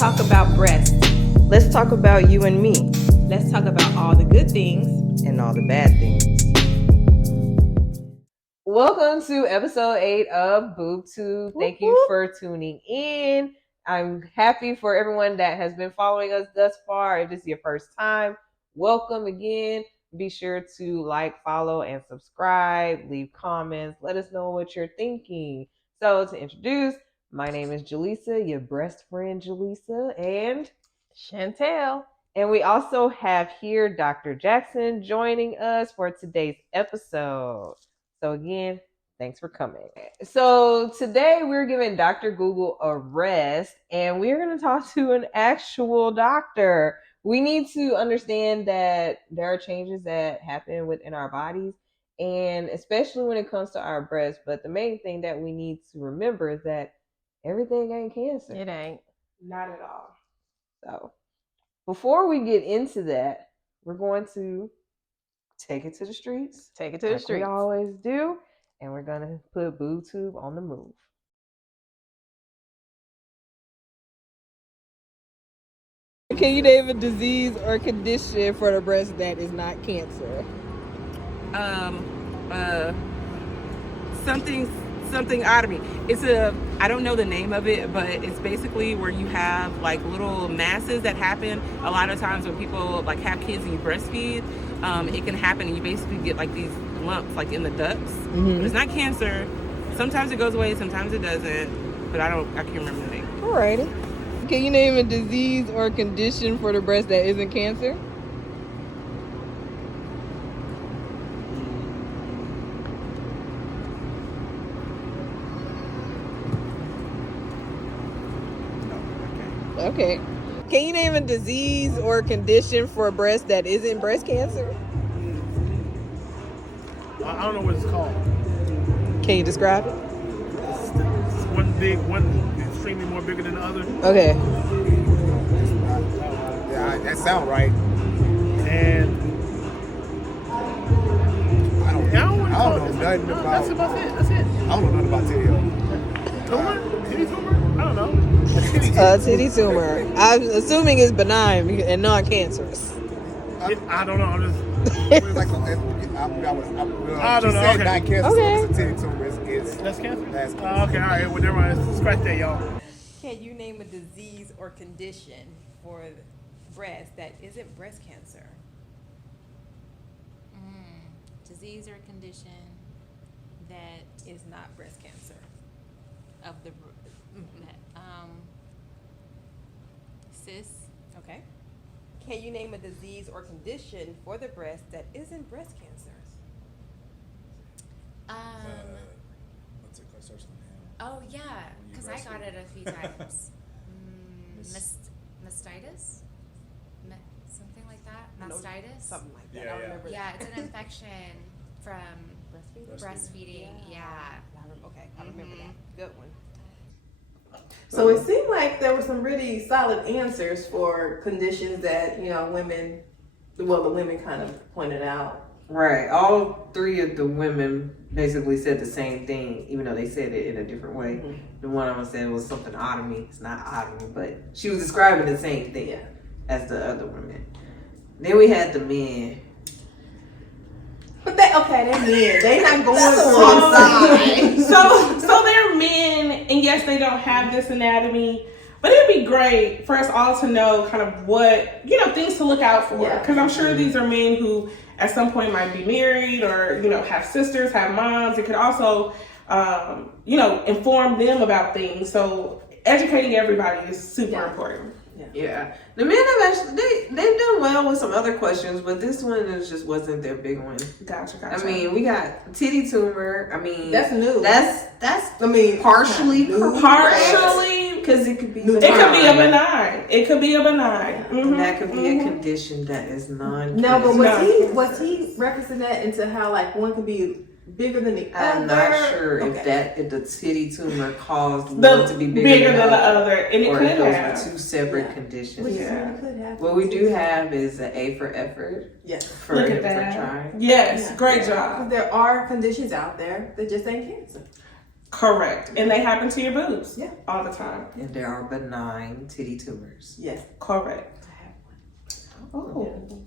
talk about breasts. Let's talk about you and me. Let's talk about all the good things and all the bad things. Welcome to episode 8 of Boobtube. Thank you for tuning in. I'm happy for everyone that has been following us thus far. If this is your first time, welcome again. Be sure to like, follow, and subscribe. Leave comments. Let us know what you're thinking. So to introduce, my name is Jaleesa, your breast friend Jaleesa, and Chantel. And we also have here Dr. Jackson joining us for today's episode. So again, thanks for coming. So today we're giving Dr. Google a rest and we're going to talk to an actual doctor. We need to understand that there are changes that happen within our bodies, and especially when it comes to our breasts. But the main thing that we need to remember is that everything ain't cancer. It ain't. Not at all. So before we get into that, we're going to take it to the streets. Take it to the streets. We always do. And we're going to put Boobtube on the move. Can you name a disease or condition for the breast that is not cancer? Something otomy. I don't know the name of it, but it's basically where you have like little masses that happen a lot of times when people like have kids and you breastfeed. It can happen and you basically get like these lumps like in the ducts. Mm-hmm. But it's not cancer. Sometimes it goes away, sometimes it doesn't. But I can't remember the name. Alrighty. Can you name a disease or condition for the breast that isn't cancer? Okay. Can you name a disease or condition for a breast that isn't breast cancer? I don't know what it's called. Can you describe it? It's one big, one extremely more bigger than the other. Okay. Yeah, that sound right. And I don't know nothing No, about. that's about it. That's it. I don't know nothing about titty. Tumor? Titty tumor? I don't know. Titty tumor. I'm assuming it's benign and non-cancerous. I don't know. I'm just. It was like I don't know. Okay. Not cancer, Okay. so it's a titty tumor. It's That's cancer? That's Okay, all right. Well, never mind. Scratch that, y'all. Can you name a disease or condition for breast that isn't breast cancer? Disease or condition that Is not breast cancer. of the cis. Okay. Can you name a disease or condition for the breast that isn't breast cancer? Oh yeah, because I got it a few times. Mastitis, something like that. Mastitis. Something like that. Yeah, I yeah. remember Yeah, that. it's an infection from breastfeeding. Yeah. I remember that. Good one. So it seemed like there were some really solid answers for conditions that, the women kind of pointed out. Right. All three of the women basically said the same thing, even though they said it in a different way. Mm-hmm. The one of them said was something otomy. It's not otomy, but she was describing the same thing as the other women. Then we had the men. But they're men. They not going That's side. So they're men, and yes, they don't have this anatomy, but it'd be great for us all to know kind of what, things to look out for. Because I'm sure these are men who at some point might be married or, have sisters, have moms. It could also, inform them about things. So educating everybody is super important. Yeah. The men have actually, they've done well with some other questions, but this one just wasn't their big one. Gotcha. I mean, we got titty tumor. I mean, That's new. That's partially because it could be It could be a benign. And that could be a condition that is non-cancer. No, but was he referencing that into how like one could be bigger than the other? I'm not sure if the titty tumor caused one to be bigger than the other, and it or could if those have were two separate conditions. Which could happen. What we do have is an A for effort. Yes. For Look at for that. trying. Yes, great job. There are conditions out there that just ain't cancer. Correct. And they happen to your boobs. Yeah. All the time. And there are benign titty tumors. Yes. Correct. Oh.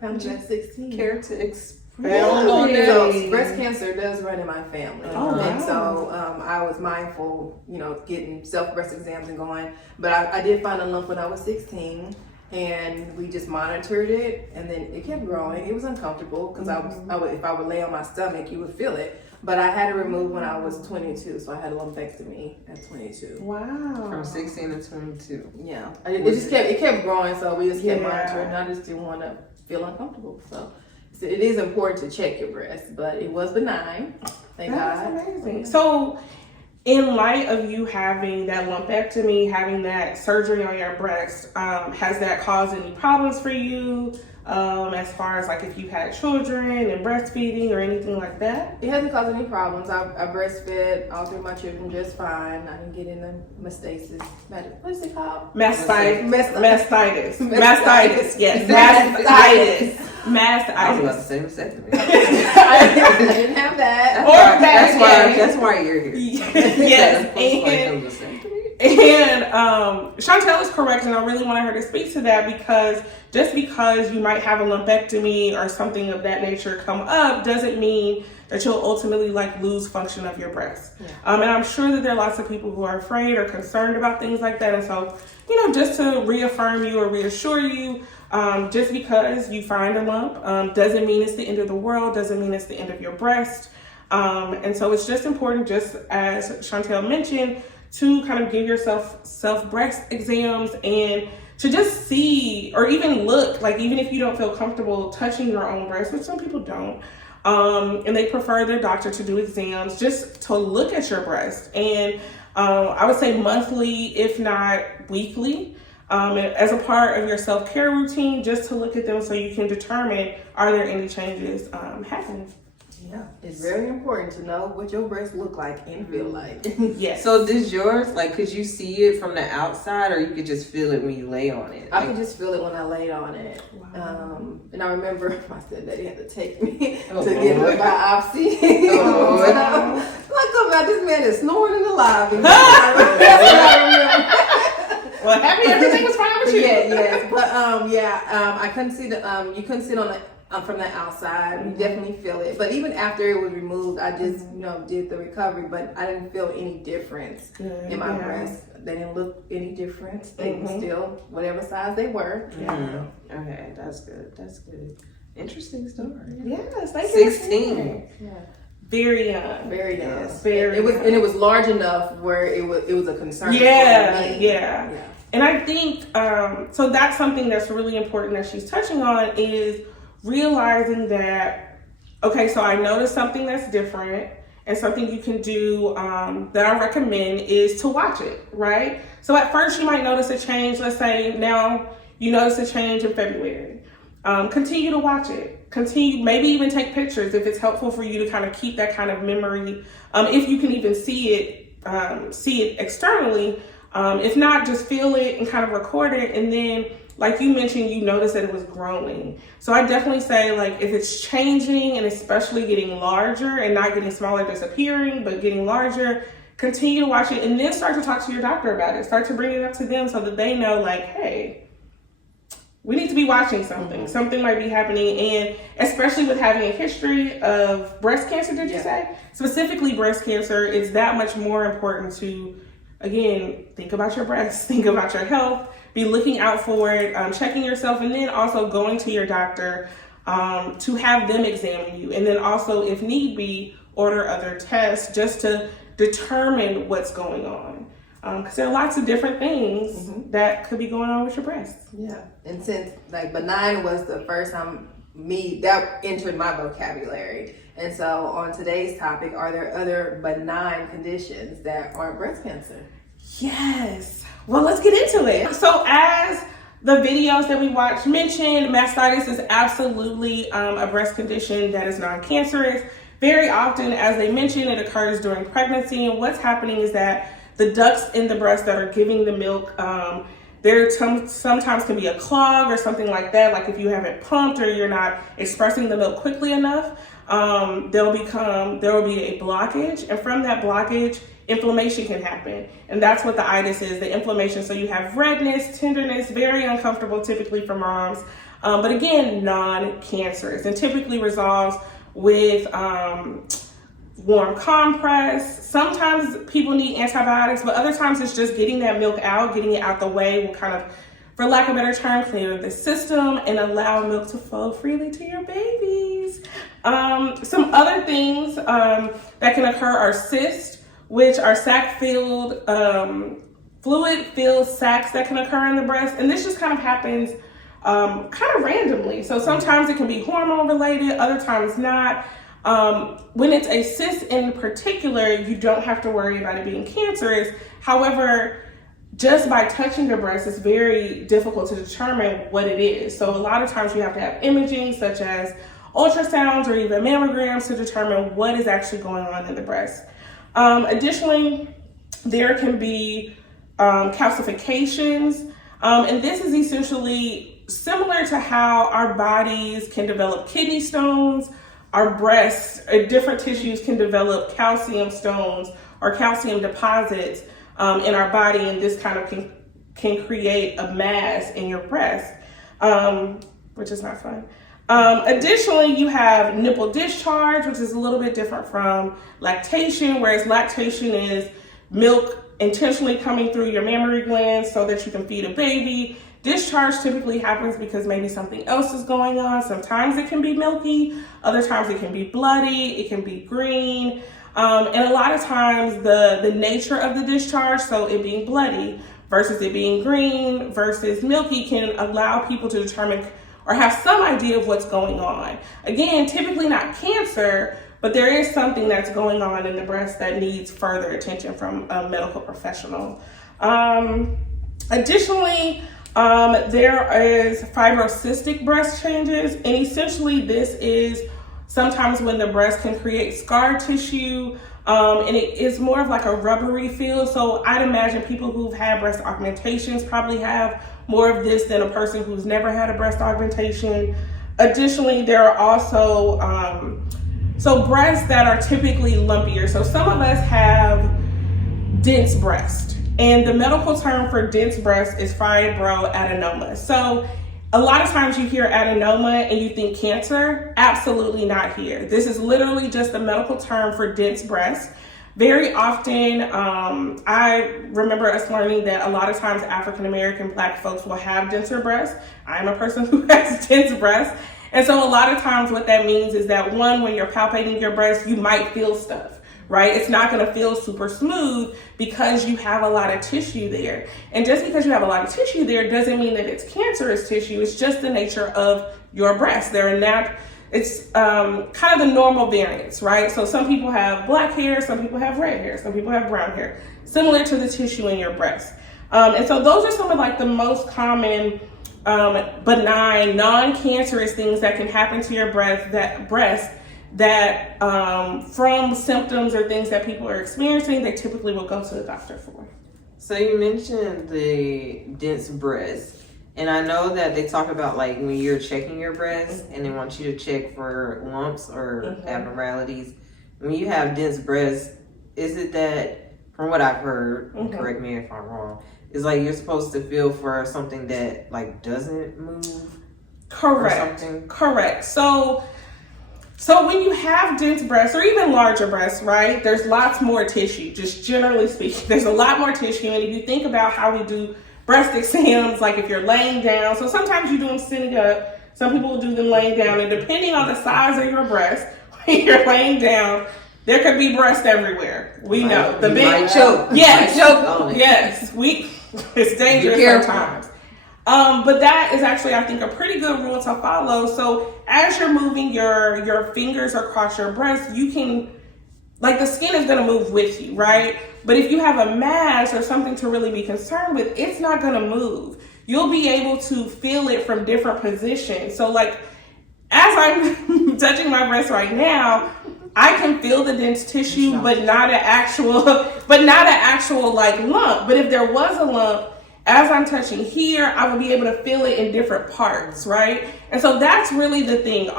Found you at 16. Care to expound Really? on that? So breast cancer does run in my family. Oh, wow. And so I was mindful, getting self-breast exams and going. But I did find a lump when I was 16. And we just monitored it, and then it kept growing. It was uncomfortable because if I would lay on my stomach, you would feel it. But I had it removed when I was 22, so I had a lumpectomy at 22. Wow. From 16 to 22. Yeah, it kept growing, so we just kept Yeah. monitoring. And I just didn't want to feel uncomfortable. So it is important to check your breast, but it was benign. Thank That's God. amazing. So, in light of you having that lumpectomy, having that surgery on your breast, has that caused any problems for you? As far as like if you had children and breastfeeding or anything like that? It hasn't caused any problems. I breastfed all three of my children just fine. I didn't get into mastitis. What is it called? Mastitis. Mastitis. Mastitis. Yes. Mastitis. I was about Mastitis. to say vasectomy. I didn't have that. Or That's why you're here. Yes. And Chantel is correct, and I really wanted her to speak to that because just because you might have a lumpectomy or something of that nature come up doesn't mean that you'll ultimately lose function of your breast. Yeah. And I'm sure that there are lots of people who are afraid or concerned about things like that. And so, just to reaffirm you or reassure you, just because you find a lump doesn't mean it's the end of the world, doesn't mean it's the end of your breast. And so it's just important, just as Chantel mentioned, to kind of give yourself self-breast exams and to just see or even look, even if you don't feel comfortable touching your own breast, which some people don't, and they prefer their doctor to do exams, just to look at your breast. And I would say monthly, if not weekly, as a part of your self-care routine, just to look at them so you can determine, are there any changes happening? Yeah, it's very important to know what your breasts look like and feel like. Yes. So does yours, could you see it from the outside, or you could just feel it when you lay on it? I could just feel it when I laid on it. Wow. And I remember my stepdaddy had to take me to get a biopsy. Come out, this man is snoring in the lobby. Well, happy everything was fine with you. Yes. But I couldn't see you couldn't sit on it. From the outside, you definitely feel it. But even after it was removed, I just, did the recovery, but I didn't feel any difference in my breasts. They didn't look any different. They were still whatever size they were. Mm-hmm. Okay, that's good. That's good. Interesting story. Yes, thank you. 16. Yeah. Very young. Very young. Yes, very young. And it was large enough where it was a concern. Yeah, for me. yeah. And I think so that's something that's really important that she's touching on is realizing that, okay, so I noticed something that's different, and something you can do that I recommend is to watch it, right? So at first you might notice a change. Let's say now you notice a change in February. Continue to watch it. Continue, maybe even take pictures if it's helpful for you to kind of keep that kind of memory. If you can even see it externally. If not, just feel it and kind of record it, and then like you mentioned, you noticed that it was growing. So I definitely say if it's changing and especially getting larger and not getting smaller, disappearing, but getting larger, continue to watch it and then start to talk to your doctor about it. Start to bring it up to them so that they know hey, we need to be watching something. Mm-hmm. Something might be happening. And especially with having a history of breast cancer, did you say? Specifically breast cancer, it's that much more important to, again, think about your breasts, think about your health, be looking out for it, checking yourself, and then also going to your doctor to have them examine you. And then also, if need be, order other tests just to determine what's going on. Because there are lots of different things that could be going on with your breasts. Yeah. And since benign was the first time that entered my vocabulary. And so on today's topic, are there other benign conditions that aren't breast cancer? Yes. Well, let's get into it. So as the videos that we watched mentioned, mastitis is absolutely a breast condition that is non-cancerous. Very often, as they mentioned, it occurs during pregnancy. And what's happening is that the ducts in the breast that are giving the milk, there sometimes can be a clog or something like that, like if you haven't pumped or you're not expressing the milk quickly enough. there will be a blockage, and from that blockage, inflammation can happen. And that's what the itis is, the inflammation. So you have redness, tenderness, very uncomfortable typically for moms, but again, non-cancerous, and typically resolves with warm compress. Sometimes people need antibiotics, but other times it's just getting that milk out, getting it out the way will kind of, for lack of a better term, clear the system and allow milk to flow freely to your babies. Some other things that can occur are cysts, which are sac-filled, fluid-filled sacs that can occur in the breast. And this just kind of happens kind of randomly. So sometimes it can be hormone related, other times not. When it's a cyst in particular, you don't have to worry about it being cancerous. However, just by touching your breast, it's very difficult to determine what it is. So a lot of times you have to have imaging such as ultrasounds or even mammograms to determine what is actually going on in the breast. Additionally, there can be calcifications, and this is essentially similar to how our bodies can develop kidney stones. Our breasts, different tissues can develop calcium stones or calcium deposits in our body, and this kind of can create a mass in your breast, which is not fun. Additionally, you have nipple discharge, which is a little bit different from lactation, whereas lactation is milk intentionally coming through your mammary glands so that you can feed a baby. Discharge typically happens because maybe something else is going on. Sometimes it can be milky, other times it can be bloody, it can be green. And a lot of times the nature of the discharge, so it being bloody versus it being green versus milky, can allow people to determine or have some idea of what's going on. Again, typically not cancer, but there is something that's going on in the breast that needs further attention from a medical professional. Additionally, there is fibrocystic breast changes, and essentially this is sometimes when the breast can create scar tissue, and it is more of like a rubbery feel. So I'd imagine people who've had breast augmentations probably have more of this than a person who's never had a breast augmentation. Additionally, there are also breasts that are typically lumpier. So some of us have dense breast, and the medical term for dense breast is fibroadenoma. So a lot of times you hear adenoma and you think cancer. Absolutely not here. This is literally just a medical term for dense breast. Very often, I remember us learning that a lot of times African-American Black folks will have denser breasts. I'm a person who has dense breasts. And so a lot of times what that means is that one, when you're palpating your breast, you might feel stuff, right? It's not gonna feel super smooth because you have a lot of tissue there. And just because you have a lot of tissue there doesn't mean that it's cancerous tissue. It's just the nature of your breast. It's kind of the normal variance, right? So some people have black hair, some people have red hair, some people have brown hair, similar to the tissue in your breast. And so those are some of like the most common benign, non-cancerous things that can happen to your breast that from symptoms or things that people are experiencing, they typically will go to the doctor for. So you mentioned the dense breast. And I know that they talk about like when you're checking your breast and they want you to check for lumps or abnormalities. When you have dense breast, is it that, from what I've heard, correct me if I'm wrong, is like you're supposed to feel for something that like doesn't move? Correct. So when you have dense breasts or even larger breasts, right, there's lots more tissue, just generally speaking. There's a lot more tissue. And if you think about how we do breast exams, like if you're laying down, so sometimes you do them sitting up, some people will do them laying down, and depending on the size of your breast, when you're laying down, there could be breast everywhere. We know. The big might choke. Yes. You might choke on it. Yes. It's dangerous sometimes. But that is actually, I think, a pretty good rule to follow. So as you're moving your fingers across your breast, you can, like, the skin is going to move with you, right? But if you have a mass or something to really be concerned with, it's not going to move. You'll be able to feel it from different positions. So like, as I'm touching my breast right now, I can feel the dense tissue, but not an actual like lump. But if there was a lump, as I'm touching here, I would be able to feel it in different parts, right? And so that's really the thing.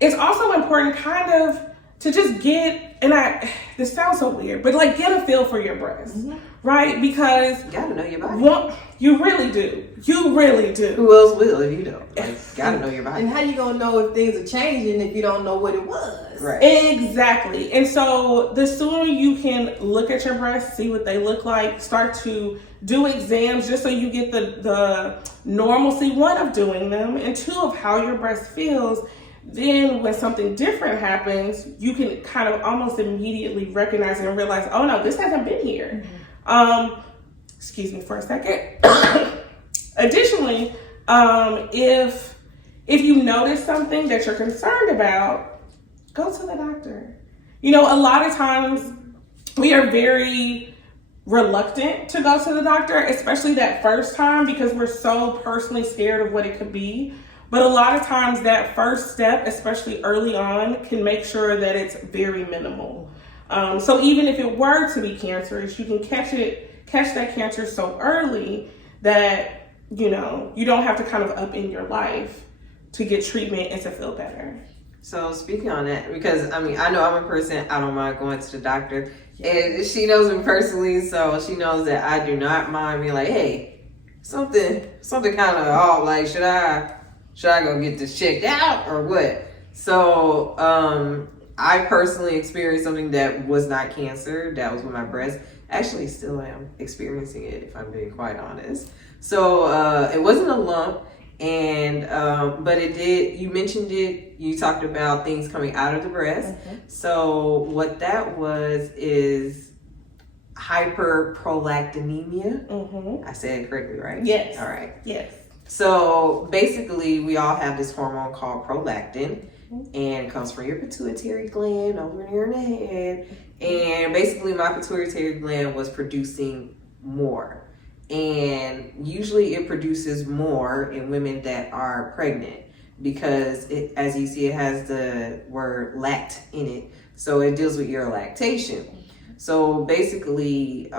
it's also important kind of to just get, and this sounds so weird, but like get a feel for your breasts, right? Because You gotta know your body. you really do. You really do. Who else will if you don't? Like, gotta know your body. And how you gonna know if things are changing if you don't know what it was? Right. Exactly. And so the sooner you can look at your breasts, see what they look like, start to do exams just so you get the normalcy, one, of doing them, and two, of how your breast feels. Then when something different happens, you can kind of almost immediately recognize it and realize, oh no, this hasn't been here. Excuse me for a second. Additionally, if you notice something that you're concerned about, go to the doctor. You know, a lot of times we are very reluctant to go to the doctor, especially that first time, because we're so personally scared of what it could be. But a lot of times that first step, especially early on, can make sure that it's very minimal. So even if it were to be cancerous, you can catch that cancer so early that, you know, you don't have to kind of up in your life to get treatment and to feel better. So speaking on that, because I mean, I know I'm a person, I don't mind going to the doctor. And she knows me personally, so she knows that I do not mind being like, hey, something kind of off. Like, should I go get this checked out or what? So I personally experienced something that was not cancer. That was with my breast. Actually, still am experiencing it, if I'm being quite honest. So it wasn't a lump, and but it did. You mentioned it. You talked about things coming out of the breast. So what that was is hyperprolactinemia. I said it correctly, right? Yes. All right. Yes. So basically, we all have this hormone called prolactin, and it comes from your pituitary gland over here in the head. And basically, my pituitary gland was producing more. And usually it produces more in women that are pregnant because, it, as you see, it has the word lact in it. So it deals with your lactation. So basically,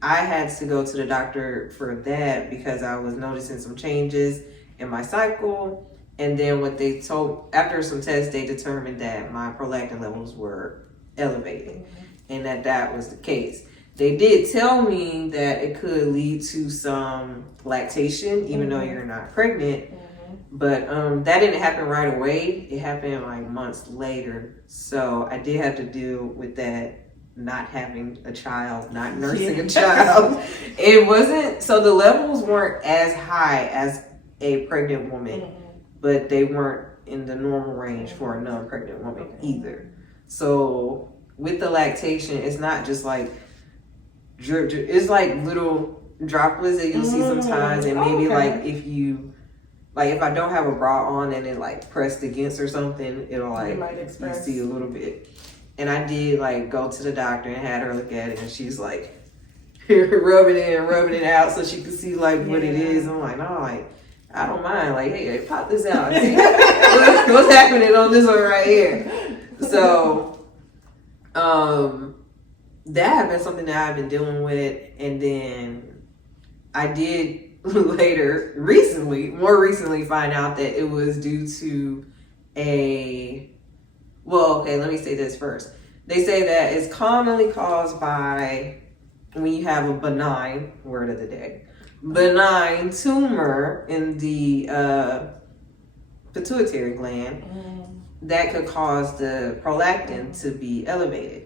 I had to go to the doctor for that because I was noticing some changes in my cycle. And then what they told, after some tests, they determined that my prolactin levels were elevated and that was the case. They did tell me that it could lead to some lactation, even though you're not pregnant. But that didn't happen right away. It happened like months later. So I did have to deal with that, not having a child, not nursing a child. It wasn't, so the levels weren't as high as a pregnant woman, but they weren't in the normal range for a non-pregnant woman either. So with the lactation, it's not just like drip, it's like little droplets that you'll see sometimes, and maybe like if I don't have a bra on and it like pressed against or something, it'll like you see a little bit. And I did like go to the doctor and had her look at it, and she's like rubbing it and rubbing it out so she could see like what it is. I'm like, no, like I don't mind. Like, hey, pop this out. What's happening on this one right here? So that had been something that I've been dealing with, and then I did more recently find out that it was due to let me say this first. They say that it's commonly caused by when you have a benign, word of the day, benign tumor in the pituitary gland that could cause the prolactin to be elevated.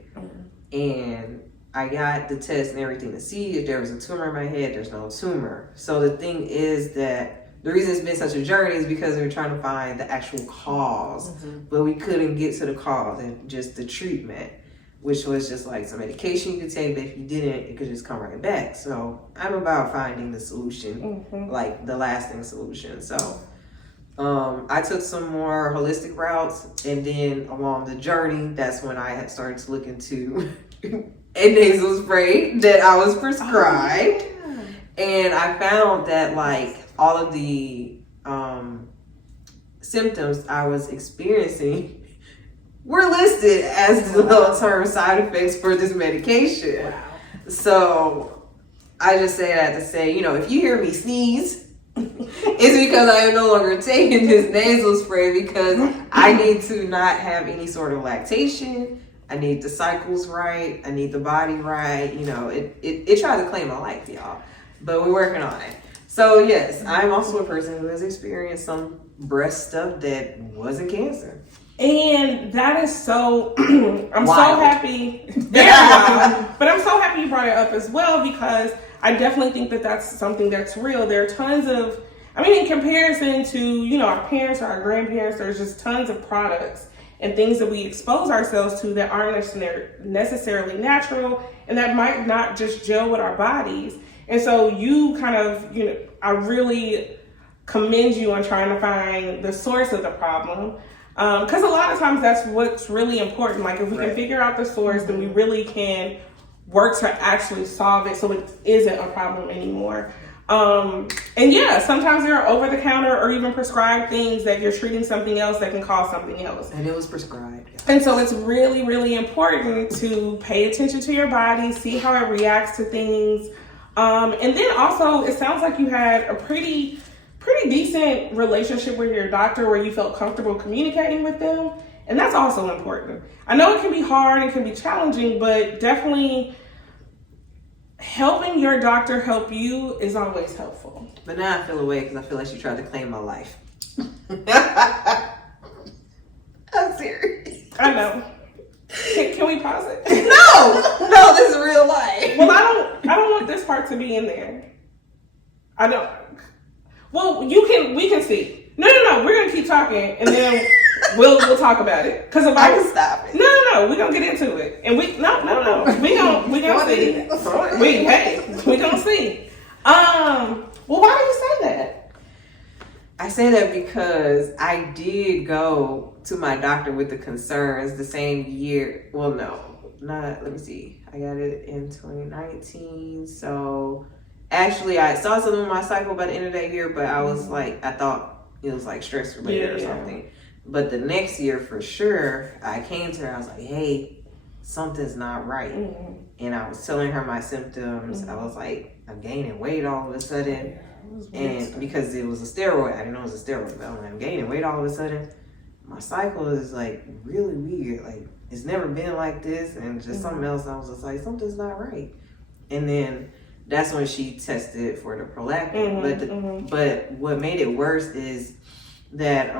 And I got the test and everything to see if there was a tumor in my head. There's no tumor. So the thing is that the reason it's been such a journey is because we were trying to find the actual cause, but we couldn't get to the cause and just the treatment, which was just like some medication you could take, but if you didn't, it could just come right back. So I'm about finding the solution, like the lasting solution. So I took some more holistic routes, and then along the journey, that's when I had started to look into a nasal spray that I was prescribed. And I found that like all of the symptoms I was experiencing were listed as the long-term side effects for this medication. So I just say that to say, if you hear me sneeze, It's because I am no longer taking this nasal spray because I need to not have any sort of lactation. I need the cycles right. I need the body right. You know, it tried to claim my life, y'all. But we're working on it. So yes, I'm also a person who has experienced some breast stuff that wasn't cancer. And that is so, I'm Wild. so happy, very wild, but I'm so happy you brought it up as well because I definitely think that that's something that's real. There are tons of, I mean, in comparison to, you know, our parents or our grandparents, there's just tons of products and things that we expose ourselves to that aren't necessarily natural and that might not just gel with our bodies. And so you kind of, you know, I really commend you on trying to find the source of the problem. Because a lot of times that's what's really important. Like if we can figure out the source, then we really can work to actually solve it so it isn't a problem anymore. And yeah, sometimes there are over-the-counter or even prescribed things that you're treating something else that can cause something else. And it was prescribed. And so it's really, really important to pay attention to your body, see how it reacts to things. And then also, it sounds like you had a pretty decent relationship with your doctor where you felt comfortable communicating with them. And that's also important. I know it can be hard, it can be challenging, but definitely helping your doctor help you is always helpful. But now I feel away because I feel like she tried to claim my life. I'm serious. I know. Can we pause it? No, this is real life. Well, I don't want this part to be in there. I don't. Well, we can see. No, we're gonna keep talking and then we'll talk about it. Cause if I can stop it. No, we're gonna get into it. And we gonna see. We gonna see. Well, why do you say that? I say that because I did go to my doctor with the concerns the same year. Well, no, not, let me see. I got it in 2019. So actually I saw something with my cycle by the end of that year, but I was like, I thought it was like stress related or something. But the next year for sure, I came to her, I was like, hey, something's not right. And I was telling her my symptoms. I was like, I'm gaining weight all of a sudden. And because it was a steroid, I didn't know it was a steroid, but I'm gaining weight all of a sudden. My cycle is like really weird. Like it's never been like this, and just something else. I was just like, something's not right. And then that's when she tested for the prolactin. But what made it worse is that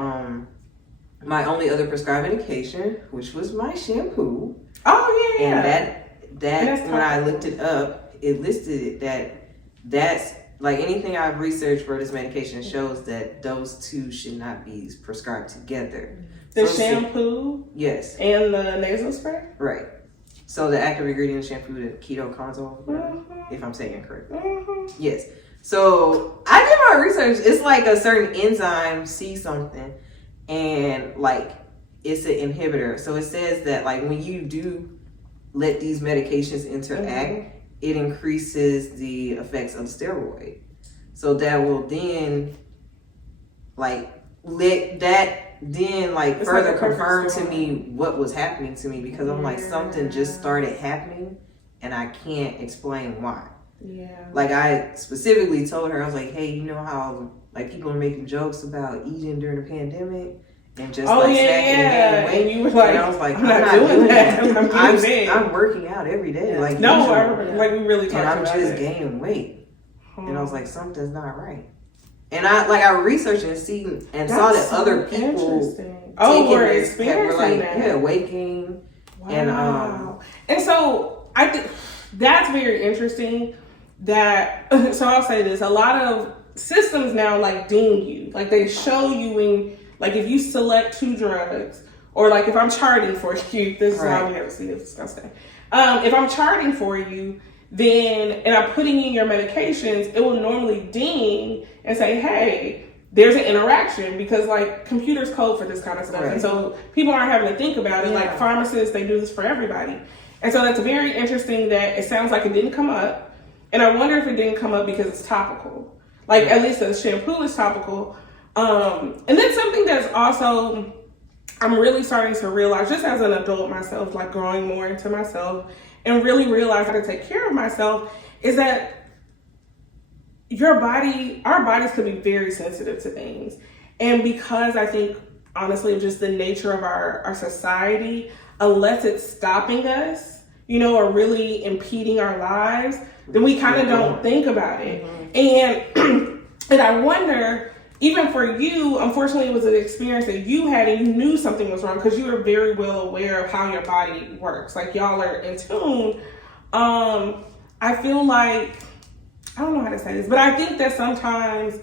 my only other prescribed medication, which was my shampoo. Oh yeah. And that when I looked it up, it listed that's like anything I've researched for this medication shows that those two should not be prescribed together. The shampoo? Yes. And the nasal spray? Right. So the active ingredient in shampoo, the ketoconazole, if I'm saying it correctly. Yes. So I did my research. It's like a certain enzyme, see something, and like it's an inhibitor. So it says that like when you do let these medications interact, it increases the effects of steroid. So that will then like let that then like it's further like confirm to me what was happening to me, because I'm like, something just started happening and I can't explain why. Yeah. Like I specifically told her, I was like, hey, you know how like people are making jokes about eating during the pandemic and just snacking and gaining weight? And you were like, and I was like, I'm not doing that. I'm working out every day. Like no, I remember, like we really talked about it. And I'm just gaining weight. And I was like, something's not right. And I researched and saw that other people were experiencing that. weight gain. Wow. And so I think that's very interesting. That so I'll say this: a lot of systems now like ding you, like they show you when, like if you select 2 drugs, or like if I'm charting for you, this is why we have to see if it's gonna stay. If I'm charting for you, then and I'm putting in your medications, it will normally ding and say, hey, there's an interaction, because like computers code for this kind of stuff. And so people aren't having to think about it. Like pharmacists, they do this for everybody. And so that's very interesting that it sounds like it didn't come up. And I wonder if it didn't come up because it's topical. Like at least the shampoo is topical. And then something that's also, I'm really starting to realize just as an adult myself, like growing more into myself and really realize how to take care of myself, is that our bodies could be very sensitive to things. And because I think, honestly, of just the nature of our society, unless it's stopping us, or really impeding our lives, then we kind of don't think about it. And I wonder, even for you, unfortunately, it was an experience that you had and you knew something was wrong because you were very well aware of how your body works. Like, y'all are in tune. I feel like, I don't know how to say this, but I think that sometimes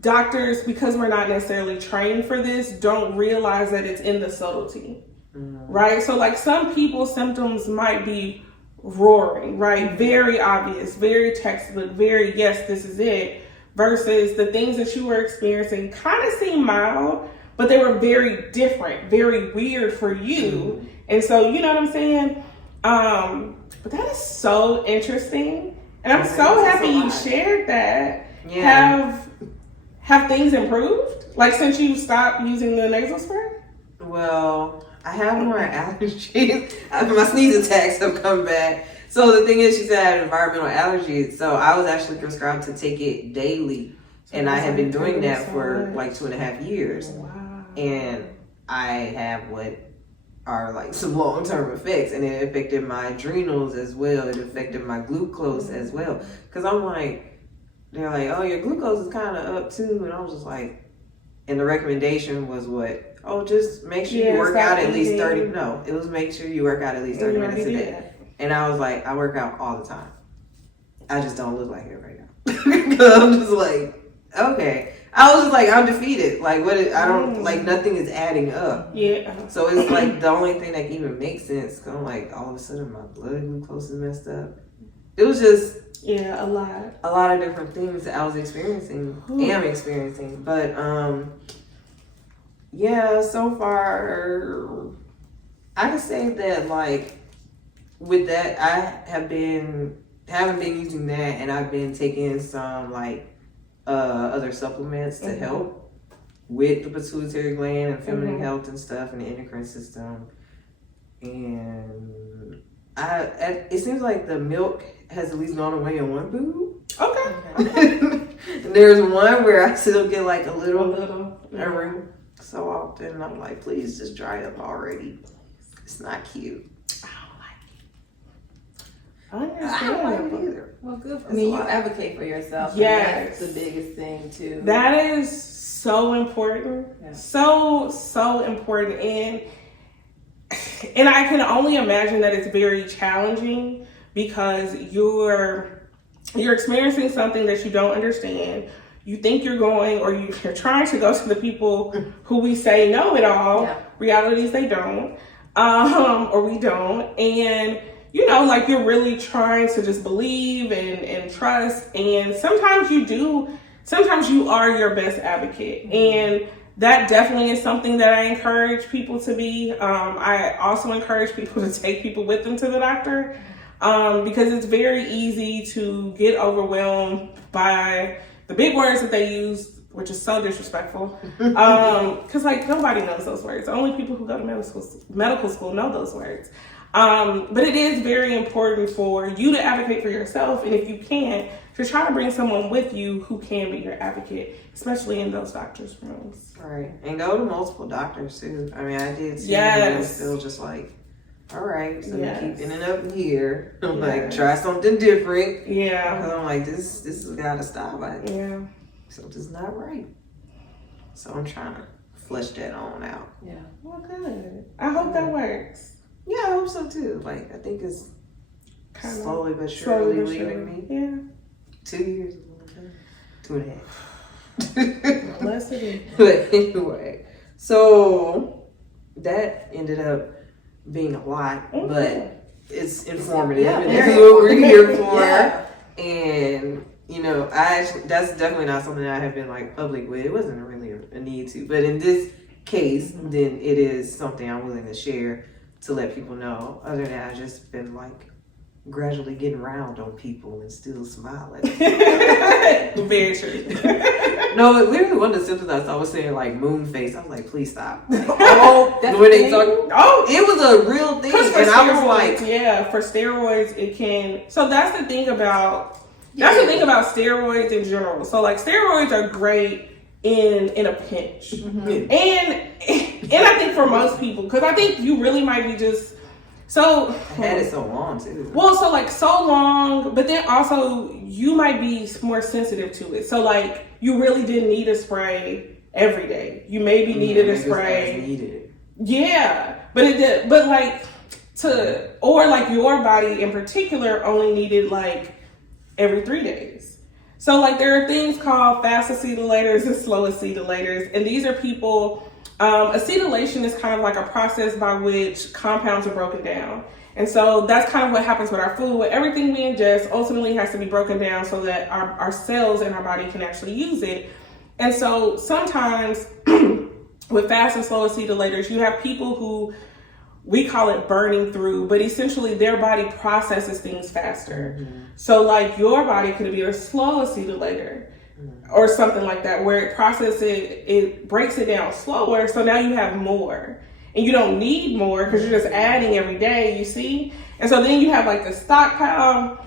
doctors, because we're not necessarily trained for this, don't realize that it's in the subtlety, right? So like some people's symptoms might be roaring, right? Very obvious, very textbook, very, yes, this is it, versus the things that you were experiencing kind of seem mild, but they were very different, very weird for you. And so, you know what I'm saying? But that is so interesting. And I'm so happy you shared that. Yeah. Have things improved? Like since you stopped using the nasal spray? Well, I have more allergies. My sneeze attacks have come back. So the thing is, she said I had environmental allergies. So I was actually prescribed to take it daily. And I had been doing that for like 2.5 years. Wow. And I have what are like some long-term effects, and it affected my adrenals as well. It affected my glucose as well. Cause I'm like, they're like, oh, your glucose is kind of up too. And I was just like, and the recommendation was what? Oh, just make sure you work out at least 30. No, it was make sure you work out at least 30 minutes a day. And I was like, I work out all the time. I just don't look like it right now. Cause I'm just like, okay. I was just like, I'm defeated. Like, I don't, like, nothing is adding up. Yeah. So it's like the only thing that can even make sense. Cause I'm like, all of a sudden my blood glucose is messed up. It was just, a lot of different things that I was experiencing, am experiencing. But, yeah, so far, I can say that, like, with that, I haven't been using that, and I've been taking some, like, other supplements to help with the pituitary gland and feminine health and stuff and the endocrine system. And it seems like the milk has at least gone away in one boob. Okay. There's one where I still get like a little every so often. I'm like, please just dry up already. It's not cute. I don't like it either. Well, good. I mean, you advocate for yourself. Yes. And that's the biggest thing too. That is so important. Yeah. So important. And I can only imagine that it's very challenging because you're experiencing something that you don't understand. You think you're going, or you're trying to go to the people who we say know it all. Yeah. Reality is they don't, or we don't. And like you're really trying to just believe and trust. And sometimes you are your best advocate. And that definitely is something that I encourage people to be. I also encourage people to take people with them to the doctor because it's very easy to get overwhelmed by the big words that they use, which is so disrespectful. Because like nobody knows those words. Only people who go to medical school know those words. But it is very important for you to advocate for yourself, and if you can't, to try to bring someone with you who can be your advocate, especially in those doctors' rooms. Right, and go to multiple doctors too. I mean, I did see them still just like, all right, so you keep ending up here. I'm like, try something different. Yeah. Because I'm like, this has got to stop. Something's not right. So I'm trying to flesh that on out. Yeah. Well, good. I hope that works. Yeah, I hope so too. Like, I think it's kind of slowly but surely leaving me. Yeah. 2 years is a long time. 2.5. Bless it. But anyway, so that ended up being a lot, but it's informative. And that's what we're here for. And, that's definitely not something that I have been like public with. It wasn't really a need to. But in this case, then it is something I'm willing to share to let people know. Other than that, I've just been like gradually getting round on people and still smiling. Very true. No, literally one of the symptoms I saw was saying like moon face. I was like, please stop. That's when they talk, it was a real thing. And I was like, for steroids it can. So that's the thing about That's the thing about steroids in general. So like steroids are great in a pinch, and I think for most people, because I think you really might be just so. I had it so long too. Well, so like so long, but then also you might be more sensitive to it. So like you really didn't need a spray every day. You maybe needed a spray. Needed. Yeah, but it did. But like or like your body in particular only needed like every 3 days. So like there are things called fast acetylators and slow acetylators, and these are people. Acetylation is kind of like a process by which compounds are broken down. And so that's kind of what happens with our food. Everything we ingest ultimately has to be broken down so that our cells in our body can actually use it. And so sometimes with fast and slow acetylators, you have people who we call it burning through, but essentially their body processes things faster. So like your body could be a slow acetylator or something like that, where it processes it breaks it down slower. So now you have more, and you don't need more because you're just adding every day, you see? And so then you have like the stockpile.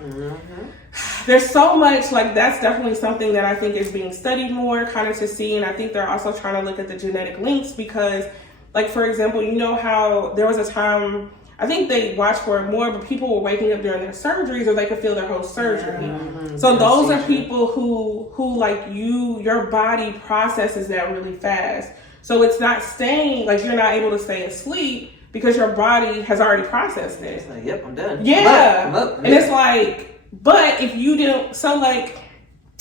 There's so much, like that's definitely something that I think is being studied more kind of to see. And I think they're also trying to look at the genetic links because like, for example, you know how there was a time, I think they watched for it more, but people were waking up during their surgeries or they could feel their whole surgery. So those are people who like your body processes that really fast. So it's not staying, like you're not able to stay asleep because your body has already processed it. It's like, yep, I'm done. Yeah. I'm up. And it's like, but if you didn't, so like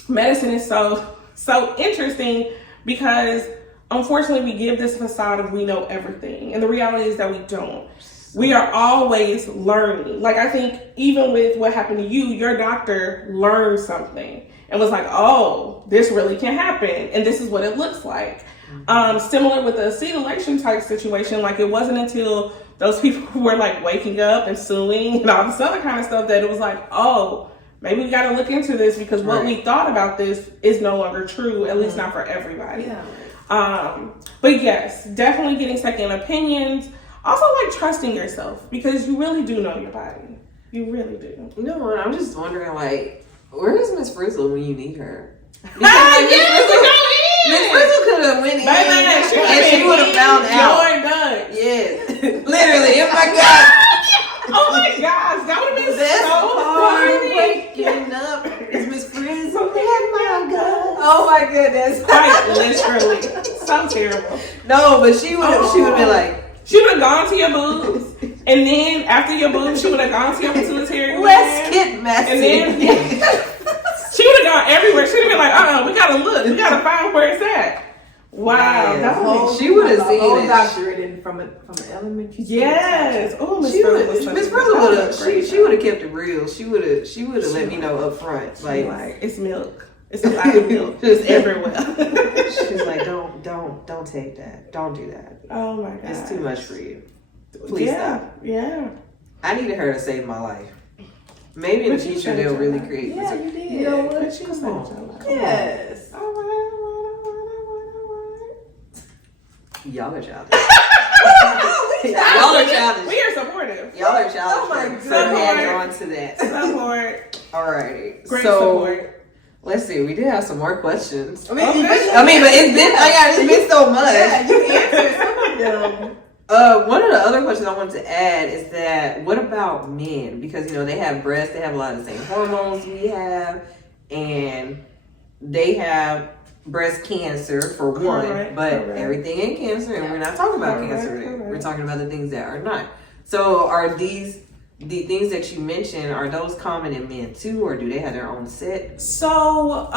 medicine is so interesting because unfortunately we give this facade of we know everything. And the reality is that we don't. We are always learning. Like I think even with what happened to you, your doctor learned something and was like, oh, this really can happen. And this is what it looks like. Similar with the acetylation type situation, like it wasn't until those people who were like waking up and suing and all this other kind of stuff that it was like, oh, maybe we got to look into this because what we thought about this is no longer true, at least not for everybody. But yes, definitely getting second opinions. Also, like trusting yourself because you really do know your body. You really do. You know what? I'm just wondering, like, where is Miss Frizzle when you need her? Miss Frizzle could have went in and she would have found out. You're done. Yes, literally. Oh my god. Oh my gosh, that would have been so funny. Waking up is Miss Frizzle. Oh my god. Oh my goodness. Quite literally. So terrible. No, but she would have been like. She would have gone to your boobs, and then after your boobs, she would have gone to your pituitary. Let's get messy. And then she would have gone everywhere. She would have been like, we gotta look. We gotta find where it's at. Wow. Yeah. She would have seen it. Doctorate from an elementary school. Yes. Oh, Miss Frizzle would have. She would have kept it real. She would have let me know up front. Like it's milk. It's a lot of milk. Just everywhere. She's like, don't take that. Don't do that. Oh my god. It's too much for you. Please stop. Yeah. I needed her to save my life. Maybe in the future they'll really create. Yeah, you did. You know what? But she was like, yes. All right. Y'all are childish. Y'all are childish. We are supportive. Y'all are childish. Oh my So God. hang on to that. Support. Alrighty. Great so, support. let's see. We did have some more questions. I mean, Okay. but it's been so much. Yeah, you answered some of them. One of the other questions I wanted to add is that what about men? Because they have breasts, they have a lot of the same hormones we have, and they have breast cancer for one, but everything ain't cancer, and we're not talking about cancer today. We're talking about the things that are not. So are the things that you mentioned, are those common in men too, or do they have their own set? So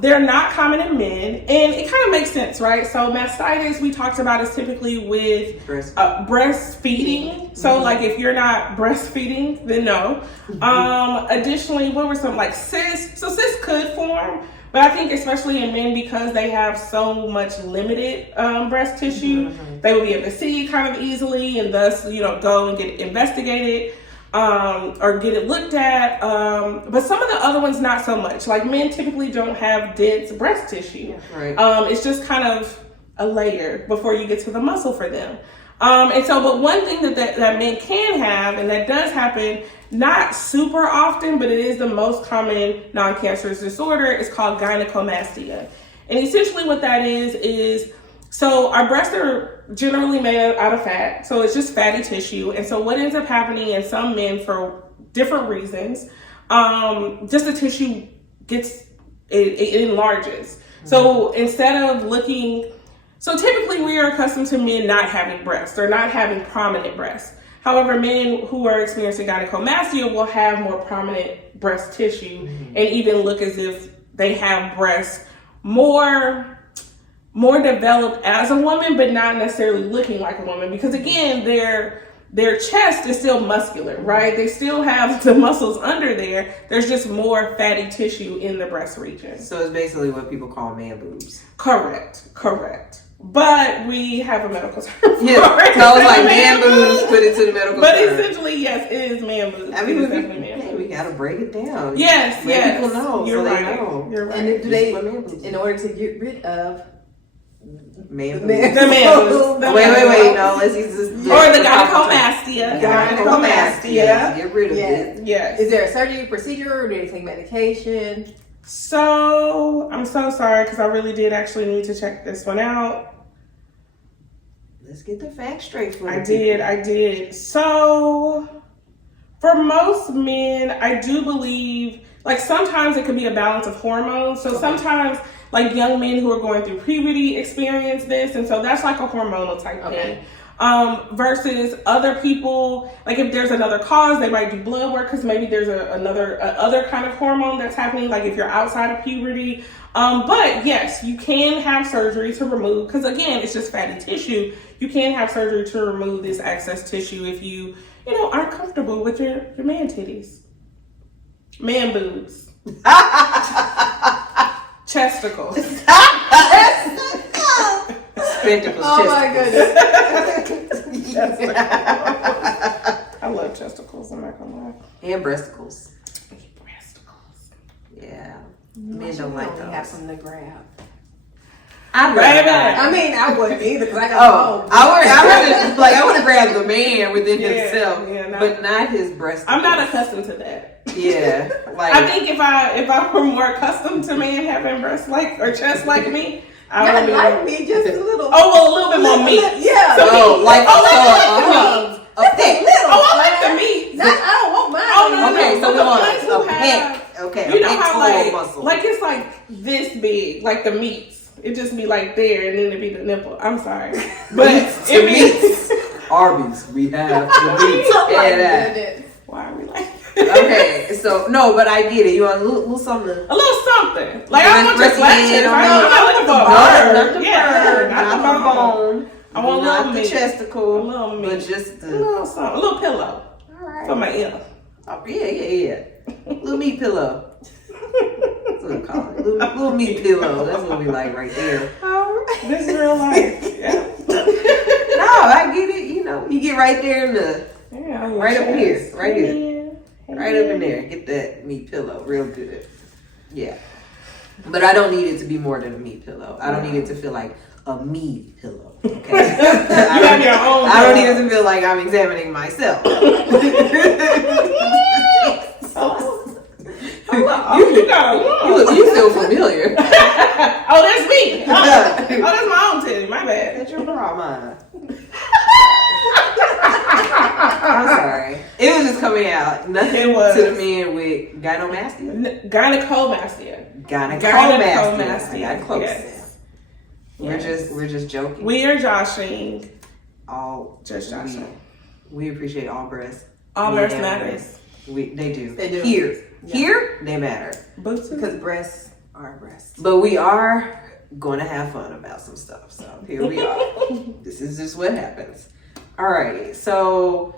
they're not common in men, and it kind of makes sense, right? So mastitis, we talked about, is typically with breastfeeding. So like if you're not breastfeeding, then no. Additionally, what were some like cysts? So cysts could form, but I think especially in men, because they have so much limited breast tissue, they will be able to see kind of easily, and thus go and get it investigated or get it looked at. But some of the other ones not so much. Like men typically don't have dense breast tissue. Right. It's just kind of a layer before you get to the muscle for them. And so, but one thing that men can have, and that does happen not super often, but it is the most common non-cancerous disorder, is called gynecomastia. And essentially what that is so our breasts are generally made out of fat, so it's just fatty tissue. And so what ends up happening in some men for different reasons, just the tissue it enlarges. So instead of so typically we are accustomed to men not having breasts or not having prominent breasts. However, men who are experiencing gynecomastia will have more prominent breast tissue and even look as if they have breasts more developed as a woman, but not necessarily looking like a woman, because again, their chest is still muscular, right? They still have the muscles under there. There's just more fatty tissue in the breast region. So it's basically what people call man boobs. Correct. But we have a medical term for it. Yeah, so I was like, man boobs, put it to the medical But term. essentially, yes, it is man boobs. I mean, It is definitely man boobs. we gotta break it down. Yes, Let people know, You're so right. they know. You're right. And do they, What man boobs in is. order to get rid of Man the boobs. The man boobs. The Wait, man boobs. no, let's use this. Or the gynecomastia. Gynecomastia. Get rid of Yes. it. Yes. is there a surgery procedure or do they take medication? So, I'm so sorry because I really did actually need to check this one out. Let's get the facts straight for I the people. did. So, for most men, I do believe, like sometimes it can be a balance of hormones. So sometimes, like young men who are going through puberty experience this, and so that's like a hormonal type thing. Versus other people, like if there's another cause, they might do blood work because maybe there's another other kind of hormone that's happening, like if you're outside of puberty. But yes, you can have surgery to remove, because again, it's just fatty tissue. You can have surgery to remove this excess tissue if you aren't comfortable with your man titties, man boobs, chesticles. Spectacles, Oh my goodness. I love chesticles, I'm not gonna lie. and breasticles. Breasticles. Yeah. Men don't like only have those. some to grab. I'd Baby. I mean, I wouldn't either because I got Oh, I would grab the man within himself, no. but not his breast. I'm not accustomed to that. Yeah, like I think if I were more accustomed to men having breasts like or chest like me, I Not would be like me, just a little. a little bit more meat. Yeah. so like I a peck. I like the meat. I don't want mine. Oh, no, Okay, so we the want ones who a peck. Okay, You a know peck how full of muscle. like it's like this big, like the meats. It just be like there, and then it'd be the nipple. I'm sorry, but it be. Arby's, we have the meat and that. Why are we like? Okay, so no, but I get it. You want a little something. A little something. Like I want your Breast flesh. meat, I'm not looking for a not bird. the Yeah, bird, not the not the bone. bone. I want a not little the meat. chesticle, A little meat. but just A the. little something. A little pillow All right. for my ear. Oh, yeah. Little meat pillow. That's what we call it. Little meat pillow. That's what we like right there. This is real life. Yeah. No, I get it. You get right there in the Yeah, right up in here, right here, Hey, right up in there. Get that meat pillow, real good. Yeah, but I don't need it to be more than a meat pillow. I don't need it to feel like a meat pillow. Okay, You have your own. I don't need it to feel like I'm examining myself. You got a You feel familiar. Oh, that's me. Oh, that's my own titty. My bad. That's your drama. I'm sorry. It was just coming out. Nothing It was. to the men with gynecomastia. Gynecomastia. Gynecomastia. I got close. Yes. We're just joking. We are joshing. all Just joshing. we appreciate all breasts. All Men breasts and matters. women. They do. They do. Here. Yeah. Here, they matter. Boots Because breasts are breasts. But we are going to have fun about some stuff. So here we are. This is just what happens. Alrighty. So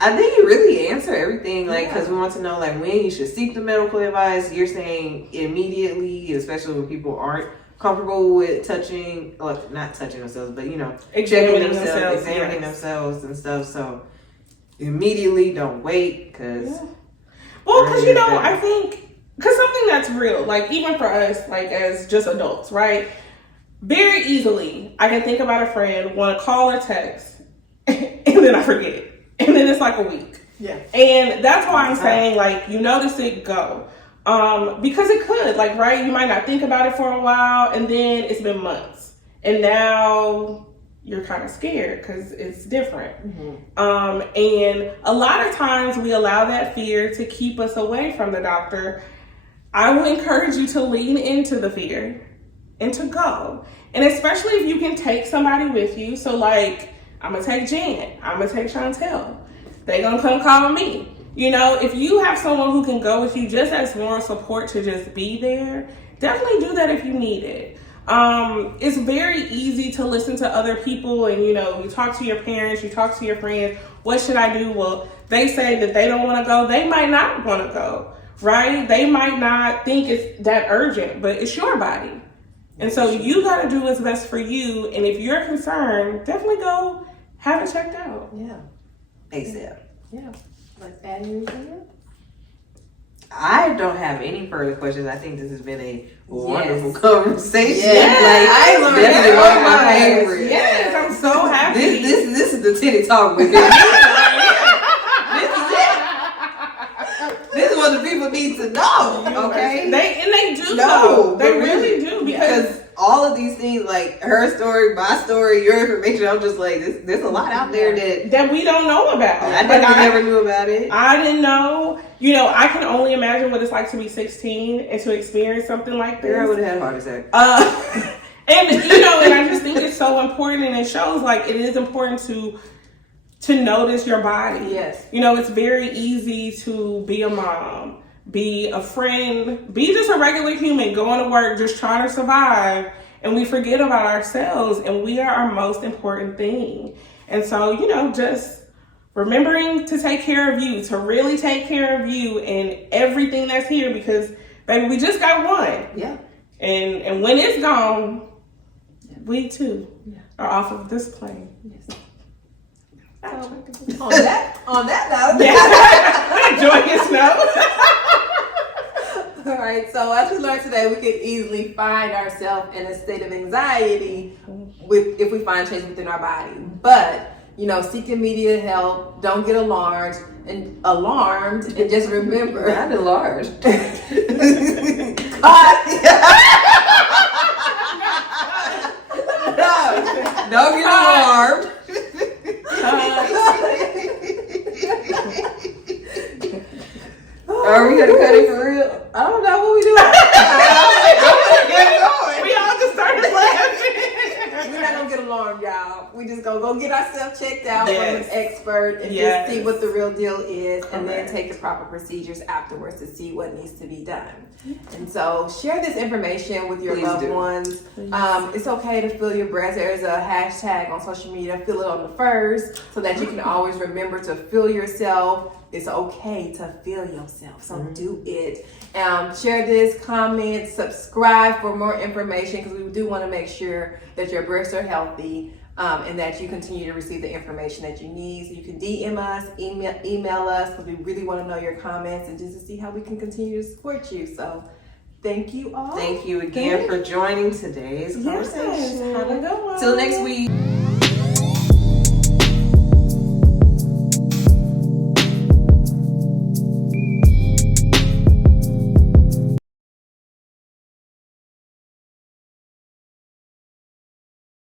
I think you really answer everything, because we want to know, when you should seek the medical advice. You're saying immediately, especially when people aren't comfortable with touching, not touching themselves, but Examining checking themselves, examining yes. themselves and stuff. So immediately, don't wait, because Well, because I think, because something that's real, even for us, as just adults, right? Very easily, I can think about a friend, want to call or text, and and then I forget. And then it's like a week. Yeah. And that's why I'm saying, like, you notice it, go. Because it could, like, right, you might not think about it for a while, and then it's been months. And now you're kind of scared because it's different. And a lot of times we allow that fear to keep us away from the doctor. I would encourage you to lean into the fear and to go. And especially if you can take somebody with you. So, like, I'm going to take Jan. I'm going to take Chantel. They going to come call me. You know, if you have someone who can go with you just as moral support to just be there, definitely do that if you need it. It's very easy to listen to other people and, you know, you talk to your parents, you talk to your friends, what should I do? Well, they say that they don't want to go. They might not want to go, right? They might not think it's that urgent, but it's your body. And so you got to do what's best for you. And if you're concerned, definitely go have it checked out. Yeah. ASAP. Yeah. Let's add anything else. I don't have any further questions. I think this has been a wonderful conversation. Yes. Like, I definitely one of my favorites. Yes, I'm so happy. This is the titty talk with me. This is what the people need to know. Okay, they do know. They really do because all of these things, like her story, my story, your information, I'm just like, there's a lot out there that we don't know about. I never knew about it. I didn't know. You know, I can only imagine what it's like to be 16 and to experience something like this. I would have had a heart attack. And you know, and I just think it's so important, and it shows like it is important to notice your body. Yes. You know, it's very easy to be a mom, be a friend, be just a regular human, going to work, just trying to survive. And we forget about ourselves, and we are our most important thing. And so, you know, just remembering to take care of you, to really take care of you and everything that's here, because, baby, we just got one. Yeah. And when it's gone, we too are off of this plane. Yes. On that note. Yeah. Joyous note. All right, so as we learned today, we could easily find ourselves in a state of anxiety if we find change within our body. But, you know, seek immediate help. Don't get alarmed, and just remember. Not alarmed. Don't get alarmed. Are we gonna cut it for real? I don't know what we doing. We all just started laughing. We're not gonna get alarmed, y'all. We just gonna go get ourselves checked out by an expert and Yes. just see what the real deal is, and then take the proper procedures afterwards to see what needs to be done. And so share this information with your loved ones. It's okay to feel your breath. There's a hashtag on social media, feel it on the first, so that you can always remember to feel yourself. It's okay to feel yourself, so do it. Share this, comment, subscribe for more information, because we do want to make sure that your breasts are healthy, and that you continue to receive the information that you need. So you can DM us, email us, because we really want to know your comments and just to see how we can continue to support you. So thank you all. Thank you again for joining today's conversation. Have a good one. Till next week.